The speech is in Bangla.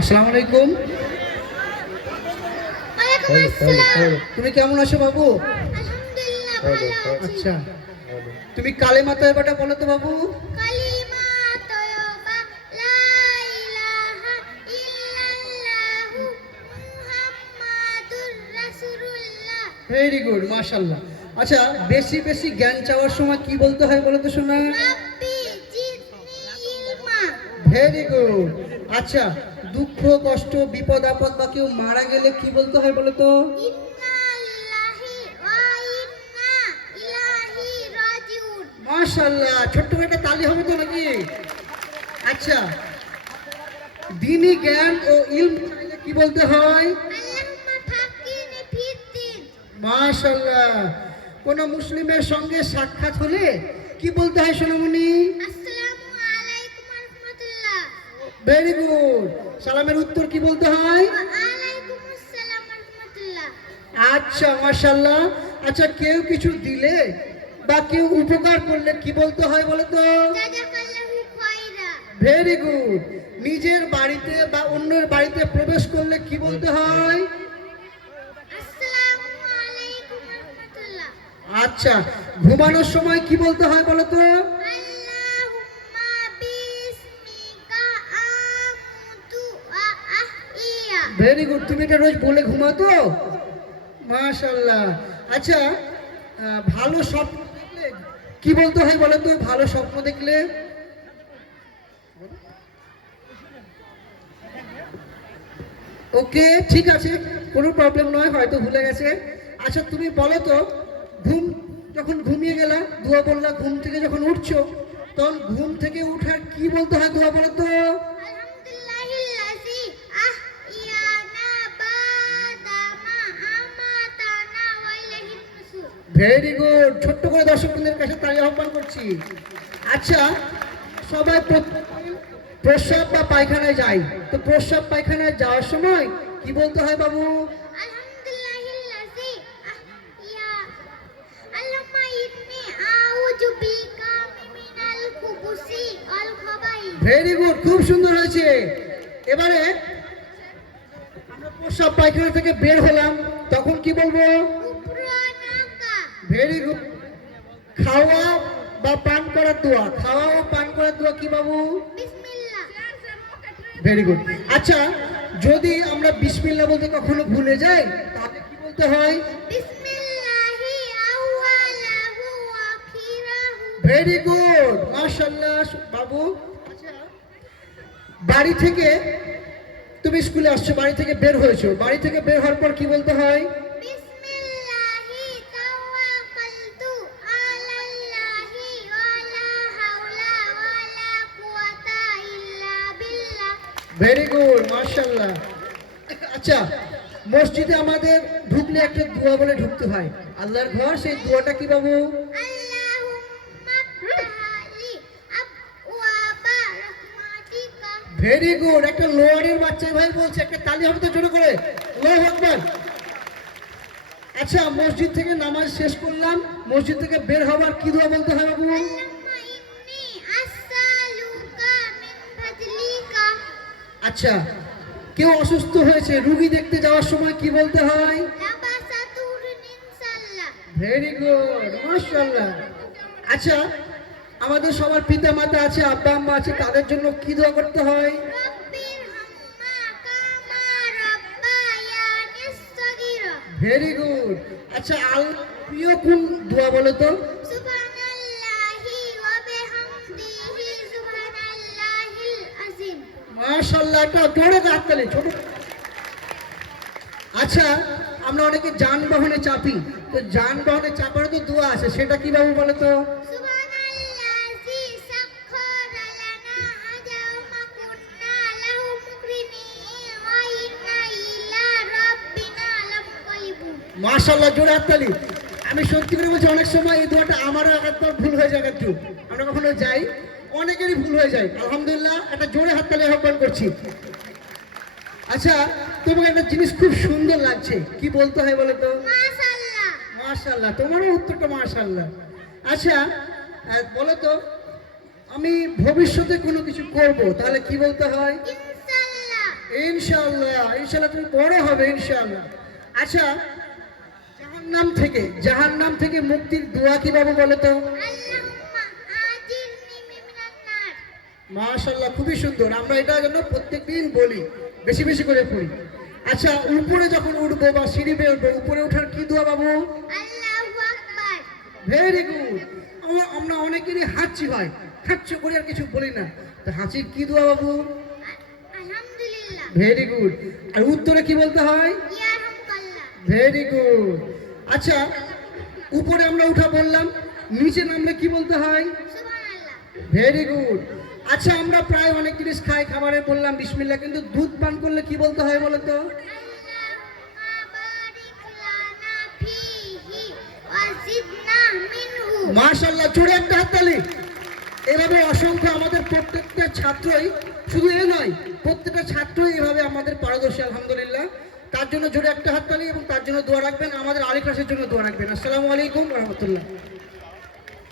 আসসালামু আলাইকুম। ওয়ালাইকুম আসসালাম। তুমি কেমন আছো বাবু? আলহামদুলিল্লাহ ভালো আছি। আচ্ছা, তুমি কালেমা তয়বাটা বলো তো বাবু। কালিমা তয়্যবা লা ইলাহা ইল্লাল্লাহু মুহাম্মাদুর রাসূলুল্লাহ। ভেরি গুড, মাশাআল্লাহ। আচ্ছা, বেশি বেশি জ্ঞান চাওয়ার সময় কি বলতে হয় বলো তো শোনা? রাব্বি জিদনি ইলমা। Very good. আচ্ছা, দুঃখ কষ্ট বিপদ আপদ বা কেউ মারা গেলে কি বলতে হয় বলো তো? ইন্না লিল্লাহি ওয়া ইন্না ইলাইহি রাজিউন। মাশাআল্লাহ, ছোট্ট একটা তালি হবে তো নাকি? আচ্ছা, দ্বীনি জ্ঞান ও ইলম চাইলে কি বলতে হয়? আল্লাহুম্মা ফাক্কিহনি ফিদ্দিন। মাশাআল্লাহ। কোন মুসলিমের সঙ্গে সাক্ষাৎ হলে কি বলতে হয় সোনামণি? আসসালামু আলাইকুম ওয়া রাহমাতুল্লাহ। Very good. সালামের উত্তর কি বলতে হয়? ওয়া আলাইকুম আসসালাম ওয়া রাহমাতুল্লাহ। আচ্ছা, মাশাআল্লাহ। আচ্ছা, কেউ কিছু দিলে বা কেউ উপকার করলে কি বলতে হয় বলো তো? জাযাকাল্লাহু খায়রা। Very good. নিজের বাড়িতে বা অন্যের বাড়িতে প্রবেশ করলে কি বলতে হয়? আসসালামু আলাইকুম ওয়া রাহমাতুল্লাহ। আচ্ছা, ঘুমানোর সময় কি বলতে হয় বলো তো? আল্লাহুম্মা বিসমিকা আমুতু ওয়া আহইয়া। Very good. তুমি এটা রোজ বলে ঘুমাও তো? মাশাআল্লাহ। আচ্ছা, ভালো স্বপ্ন দেখলে কি বলতে হয় বলো তো? ভালো স্বপ্ন দেখলে ওকে, ঠিক আছে, কোনো প্রবলেম নয়, হয়তো ভুলে গেছে। আচ্ছা, তুমি বলো তো, ঘুম যখন ঘুমিয়ে গেলা, দোয়া বললা, ঘুম থেকে যখন উঠছো তখন ঘুম থেকে উঠার কি বলতে হয় দোয়া বলো তো? আলহামদুলিল্লাহিল্লাযী আহইয়ানা বাদা মা আমাতানা ওয়া ইলাইহিন নুশুর। Very good. ছোট্ট করে দর্শকদের কাছে তালি আহ্বান করছি। আচ্ছা, সবাই প্রস্রাব বা পায়খানায় যায়, তো প্রস্রাব পায়খানায় যাওয়ার সময় কি বলতে হয় বাবু? আলহামদুলিল্লাহিল্লাযী আহইয়া আল্লাহুম্মা ইন্নী আউযু বিকা মিনাল খুবুসি ওয়াল খাবাইস। ভেরি গুড, খুব সুন্দর হয়েছে। এবারে আমরা প্রস্রাব পায়খানা থেকে বের হলাম, তখন কি বলবো? কুফরানাকা। Very good. খাওয়া বা পান করার দোয়া, খাওয়া ও পান করার দোয়া কি বাবু? বিসমিল্লাহ। Very good. আচ্ছা, যদি আমরা বিসমিল্লাহ বলতে কখনো ভুলে যাই তাহলে কি বলতে হয়? বিসমিল্লাহি আউয়ালাহু ওয়া আখিরাহু। ভেরি গুড, মাশাআল্লাহ বাবু। আচ্ছা, বাড়ি থেকে তুমি স্কুলে আসছো, বাড়ি থেকে বের হয়েছো, বাড়ি থেকে বের হওয়ার পর কি বলতে হয়? বিসমিল্লাহি তাওয়াক্কালতু আলাল্লাহি ওয়া লা হাওলা ওয়া লা কুওয়াতা ইল্লা বিল্লাহ। ভেরি গুড, মাশাআল্লাহ। আচ্ছা, মসজিদে আমাদের ঢুকলে একটা দোয়া বলে ঢুকতে হয়, আল্লাহর ঘর, সেই দোয়াটা কি বাবু? আল্লাহুম্মা ফতাহলি আবওয়াবা রাহমাতিকা। Very good. একটা লোয়ারের বাচ্চা ভাই বলছে, একটা তালি হবে তো জোরে করে? আল্লাহু আকবার। আচ্ছা, মসজিদ থেকে নামাজ শেষ করলাম, মসজিদ থেকে বের হবার কি দোয়া বলতে হয় বাবু? আল্লাহুম্মা ইন্নী আসআলুকা মিন ফাদলিকা। আচ্ছা, কেউ অসুস্থ হয়েছে, রুগী দেখতে যাওয়ার সময় কি বলতে হয়? লাবাসাতুরুন ইনশাল্লাহ। ভেরি গুড, মাশাআল্লাহ। আচ্ছা, আমাদের সবার পিতা মাতা আছে, আব্বা আম্মা আছে, তাদের জন্য কি দোয়া করতে হয়? রব্বিরহাম্মা কামা রাব্বায়ানিস সাগীরা। Very good. আচ্ছা, আল্লাহ প্রিয় কোন দোয়া বলো তো? সুবহানাল্লাহি ওয়া বিহামদিহি সুবহানাল্লাহিল আযীম। মাশাআল্লাহ, একটা জোরে হাততালি, ছোট। আচ্ছা, আমরা অনেকে যানবাহনে চাপি, তো যানবাহনে চাপার তো দোয়া আছে, সেটা কি বাবু বলো তো? সুবহানাল্লাযী সাখখারা লানা হাযা ওয়া মা কুন্না লাহু মুকরিনিন ওয়া ইন্না ইলা রাব্বিনা লামুনকালিবুন। মাশাআল্লাহ, জোরে হাততালি। আমি সত্যি করে বলছি, অনেক সময় এই দোয়াটা আমারও একবার ভুল হয়ে যায়, একটু আমরা কখনো যাই, অনেকেরই ভুল হয়ে যায়। আলহামদুলিল্লাহ, একটা জোরে হাততালি আহ্বান করছি। আচ্ছা, তোমাকে একটা জিনিস খুব সুন্দর লাগছে, কি বলতে হয় বলো তো? মাশাআল্লাহ। মাশাআল্লাহ, তোমারও উত্তরটা মাশাআল্লাহ। আচ্ছা, বলো তো, আমি ভবিষ্যতে কোনো কিছু করব, তাহলে কি বলতে হয়? ইনশাআল্লাহ। ইনশাআল্লাহ ইনশাআল্লাহ তুমি বড় হবে ইনশাআল্লাহ। আচ্ছা, জাহান্নাম থেকে মুক্তির দোয়া কি বাবু বলো তো? আল্লাহুম্মা আজিরনি মিনান নার। মাশাআল্লাহ, খুবই সুন্দর। আমরা এটা জন্য প্রত্যেকদিন বলি, বেশি বেশি করে পড়ি। আচ্ছা, উপরে যখন উঠবো বা সিঁড়ি বেয়ে উঠবো, উপরে ওঠার কি দোয়া বাবু? আল্লাহু আকবার। Very good. আমরা অনেকেরই হাঁচি হয়, হাঁচি করে আর কিছু বলি না, তো হাঁচির কি দোয়া বাবু? আলহামদুলিল্লাহ। Very good. আর উত্তরে কি বলতে হয়? ইয়ারহামুকাল্লাহ। Very good. আচ্ছা, উপরে আমরা উঠা বললাম, নিচে নামলে কি বলতে হয়? সুবহানাল্লাহ। Very good. আচ্ছা, আমরা প্রায় অনেক জিনিস খাই, খাবারে বললাম বিসমিল্লাহ, কিন্তু দুধ পান করলে কি বলতে হয় বলো তো? আল্লাহুম্মা বারিক লানা ফীহি ওয়া জিদনা মিনহু। মাশাআল্লাহ, জোরে একটা হাততালি। এভাবে অসংখ্য আমাদের প্রত্যেকটা ছাত্রই, শুধু এ নয়, প্রত্যেকটা ছাত্রই এভাবে আমাদের পারদর্শী আলহামদুলিল্লাহ। তার জন্য জোরে একটা হাততালি এবং তার জন্য দোয়া রাখবেন, আমাদের আলী ক্লাসের জন্য দোয়া রাখবেন। আসসালামু আলাইকুম ওয়া রাহমাতুল্লাহ।